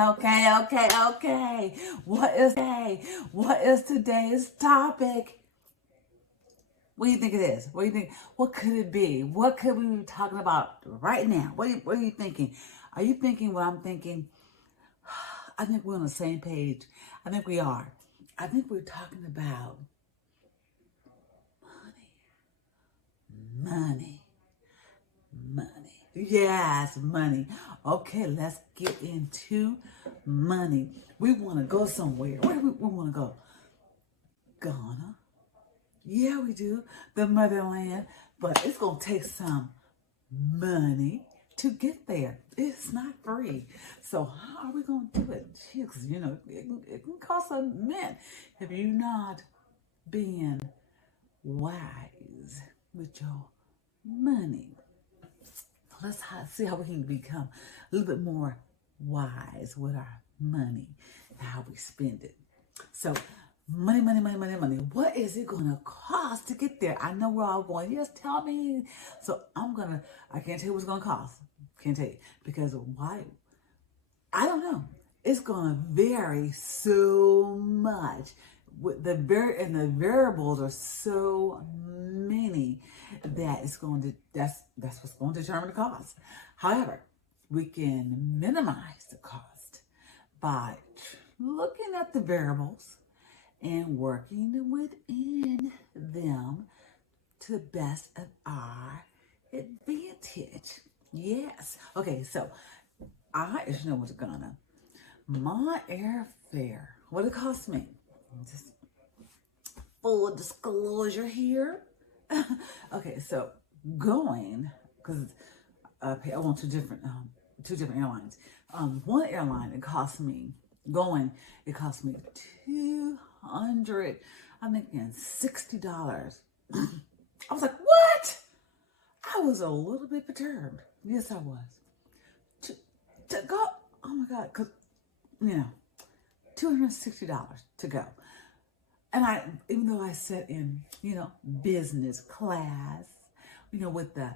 Okay. What is today's topic? What do you think it is? What do you think? What could it be? What could we be talking about right now? What are you thinking? Are you thinking what I'm thinking? I think we're on the same page. I think we are. I think we're talking about money. Yes, money. Okay, let's get into money. We want to go somewhere. Where do we want to go? Ghana. Yeah, we do. The motherland. But it's going to take some money to get there. It's not free. So how are we going to do it? Because, it can cost a mint if you're not being wise with your money. Let's see how we can become a little bit more wise with our money and how we spend it. So money. What is it going to cost to get there? I know we're all going, yes, tell me. So I can't tell you what's going to cost. Can't tell you. Because why? I don't know. It's going to vary so much. The variables are so many that that's what's going to determine the cost. However, we can minimize the cost by looking at the variables and working within them to the best of our advantage. Yes. Okay, so I just know what's gonna. My airfare, what it cost me. Just full disclosure here. Okay, so going, because I went to two different airlines. One airline, it cost me $260. I was like, what? I was a little bit perturbed. Yes, I was. To go, oh my God, because, $260 to go. And even though I sat in, business class, with the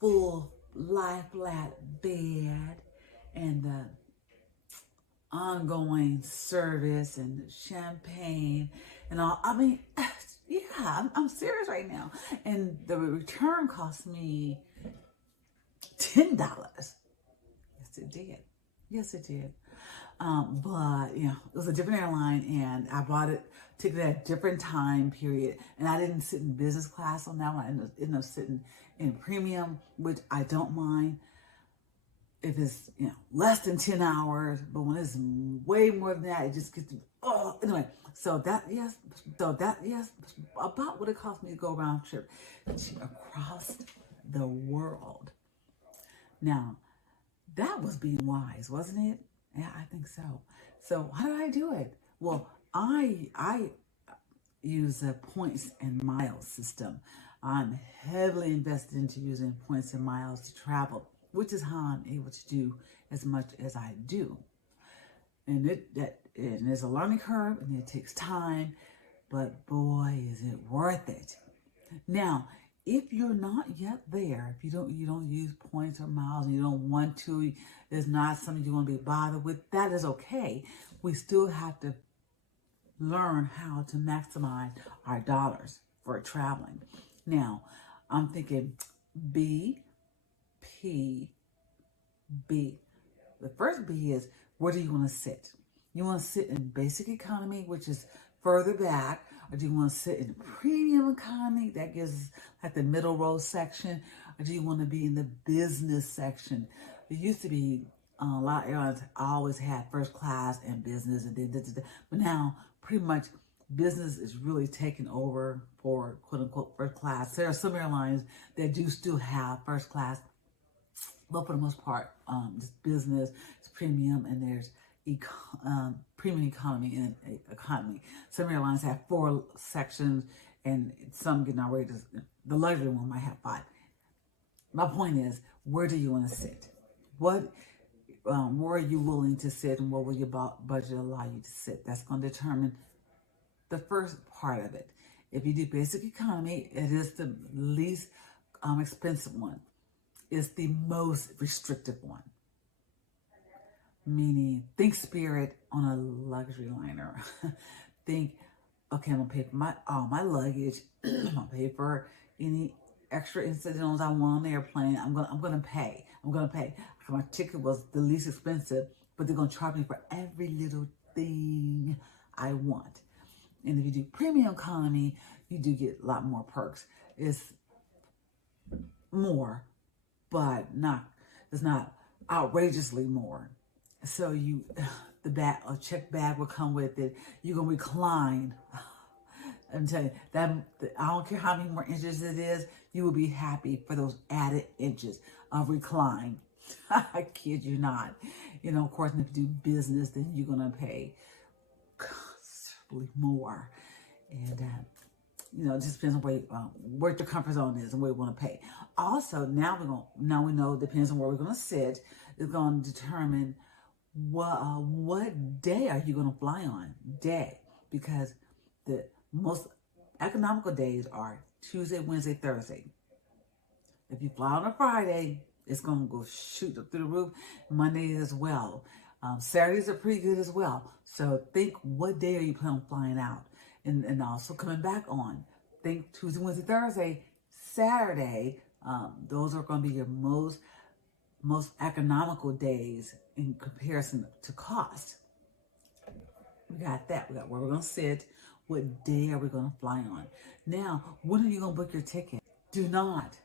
full lie flat bed and the ongoing service and champagne and all. I mean, yeah, I'm serious right now. And the return cost me $10. Yes, it did. But it was a different airline, and I bought it ticket at a different time period, and I didn't sit in business class on that one. I ended up sitting in premium, which I don't mind if it's less than 10 hours, but when it's way more than that, it just gets anyway. So that yes, about what it cost me to go round trip across the world. Now, that was being wise, wasn't it? Yeah, I think so. So how did I do it? Well, I use a points and miles system. I'm heavily invested into using points and miles to travel, which is how I'm able to do as much as I do. And there's a learning curve, and it takes time, but boy, is it worth it. Now, if you're not yet there, if you don't use points or miles, and you don't want to, there's not something you want to be bothered with, that is okay. We still have to learn how to maximize our dollars for traveling. Now, I'm thinking B, P, B. The first B is, where do you want to sit? You want to sit in basic economy, which is further back, or do you want to sit in premium economy that gives like the middle row section, or do you want to be in the business section? It used to be a lot of airlines always had first class and business, but now pretty much business is really taking over for quote unquote first class. There are some airlines that do still have first class, but for the most part, just business, it's premium, and there's premium economy and economy. Some airlines have 4 sections, and some getting outrageous. The luxury one might have 5. My point is, where do you want to sit? Where are you willing to sit, and what will your budget allow you to sit? That's going to determine the first part of it. If you do basic economy, it is the least expensive one. It's the most restrictive one. meaning think Spirit on a luxury liner. Think, okay, I'm gonna pay for all my luggage. I'm gonna pay for any extra incidentals I want on the airplane. I'm gonna pay. My ticket was the least expensive, but they're gonna charge me for every little thing I want. And if you do premium economy, you do get a lot more perks. It's more, but it's not outrageously more. So a check bag will come with it. You're gonna recline. I'm telling you that I don't care how many more inches it is, you will be happy for those added inches of recline. I kid you not. Of course, if you do business, then you're gonna pay considerably more, and it just depends on where your comfort zone is and where you want to pay. Also, now we know it depends on where we're gonna sit. It's gonna determine what day are you gonna fly on because the most economical days are Tuesday, Wednesday, Thursday. If you fly on a Friday, it's going to go shoot up through the roof. Monday as well. Saturdays are pretty good as well. So think, what day are you planning on flying out? And also coming back on. Think Tuesday, Wednesday, Thursday, Saturday. Those are going to be your most economical days in comparison to cost. We got that. We got where we're going to sit. What day are we going to fly on? Now, when are you going to book your ticket? Do not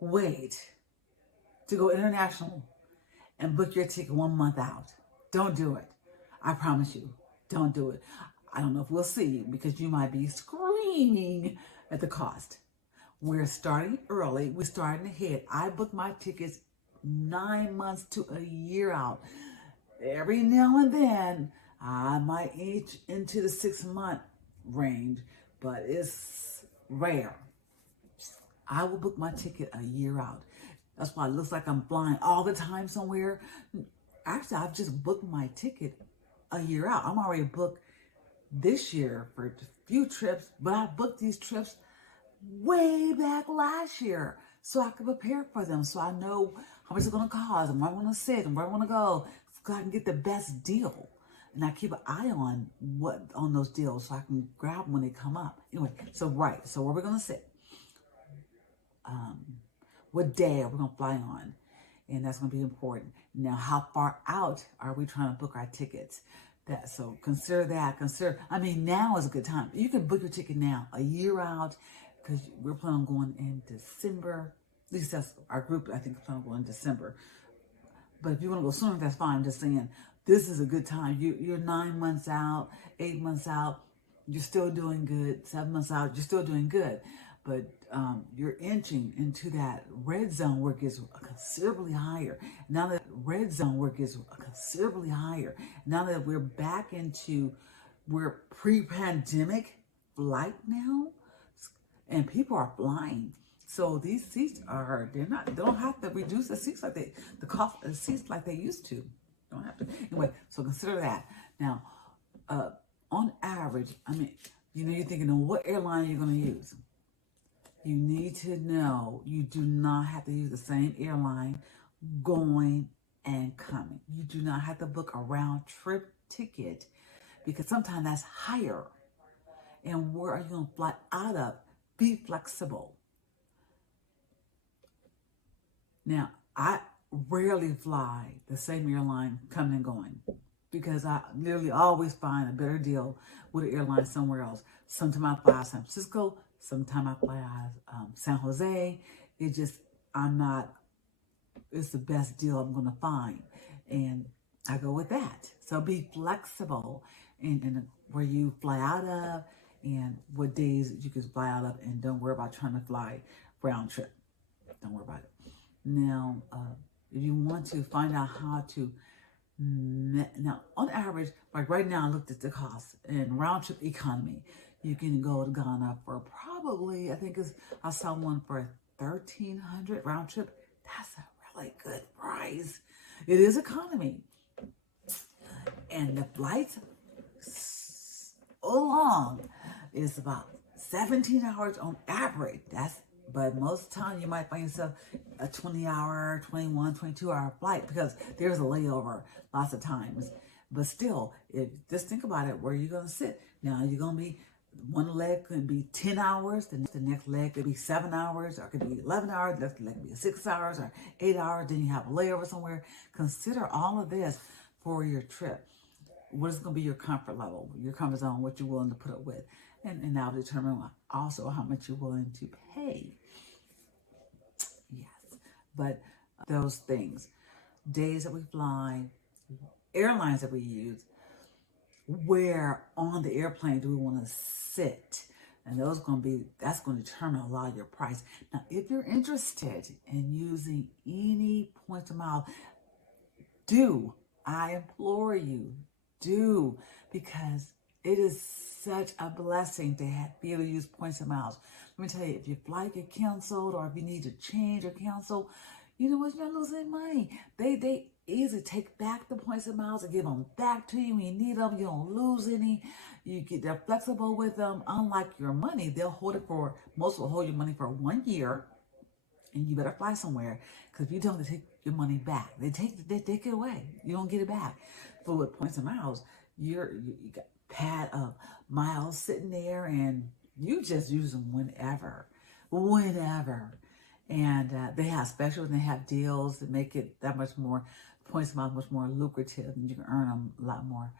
wait to go international and book your ticket 1 month out. Don't do it. I promise you, don't do it. I don't know if we'll see you because you might be screaming at the cost. We're starting early. We're starting ahead. I book my tickets 9 months to a year out. Every now and then, I might inch into the 6-month range, but it's rare. I will book my ticket a year out. That's why it looks like I'm flying all the time somewhere. Actually, I've just booked my ticket a year out. I'm already booked this year for a few trips, but I booked these trips way back last year so I can prepare for them, so I know how much it's going to cost and where I want to sit and where I want to go, so I can get the best deal. And I keep an eye on those deals so I can grab them when they come up. Anyway, so where we're going to sit. What day are we going to fly on? And that's going to be important. Now, how far out are we trying to book our tickets? So consider that. Now is a good time. You can book your ticket now, a year out, because we're planning on going in December. At least that's our group, I think, is planning on going in December. But if you want to go sooner, that's fine. I'm just saying, this is a good time. You're 9 months out, 8 months out, you're still doing good. 7 months out, you're still doing good. But you're inching into that red zone where it gets considerably higher. Now that we're back we're pre-pandemic flight now, and people are flying. So these seats they don't have to reduce the seats the cost of the seats like they used to. Don't have to. Anyway, so consider that. Now, on average, you're thinking, what airline you're going to use. You need to know you do not have to use the same airline going and coming. You do not have to book a round trip ticket because sometimes that's higher. And where are you going to fly out of? Be flexible. Now, I rarely fly the same airline coming and going because I literally always find a better deal with an airline somewhere else. Sometimes I fly out of San Francisco. Sometimes I fly out of San Jose. It's the best deal I'm going to find. And I go with that. So be flexible in where you fly out of and what days you can fly out of, and don't worry about trying to fly round trip. Don't worry about it. Now, if you want to find out how to, now on average, like right now I looked at the cost in round trip economy. You can go to Ghana for probably, I saw one for $1,300 round trip. That's a really good price. It is economy. And the flights so long is about 17 hours on average. That's But most of the time you might find yourself a 20-hour, 21, 22-hour flight because there's a layover lots of times. But still, if just think about it, where you're going to sit. Now, you're going to be, one leg could be 10 hours, the next leg could be 7 hours, or it could be 11 hours, the next leg could be 6 hours or 8 hours, then you have a layover somewhere. Consider all of this for your trip. What is going to be your comfort level, your comfort zone, what you're willing to put up with. And that'll determine also how much you're willing to pay. Yes, but those things, days that we fly, airlines that we use, where on the airplane do we want to sit? And that's going to determine a lot of your price. Now, if you're interested in using any points or miles, I implore you, because it is such a blessing to be able to use points and miles. Let me tell you, if your flight get canceled or if you need to change or cancel, you know what? You're not losing money. They easily take back the points and miles and give them back to you when you need them. You don't lose any. They're flexible with them. Unlike your money, most will hold your money for 1 year, and you better fly somewhere, because if you don't, they take your money back. They take it away. You don't get it back. But with points and miles, you got a pad of miles sitting there, and you just use them whenever. And they have specials and they have deals that make it that much more, points and miles much more lucrative, and you can earn them a lot more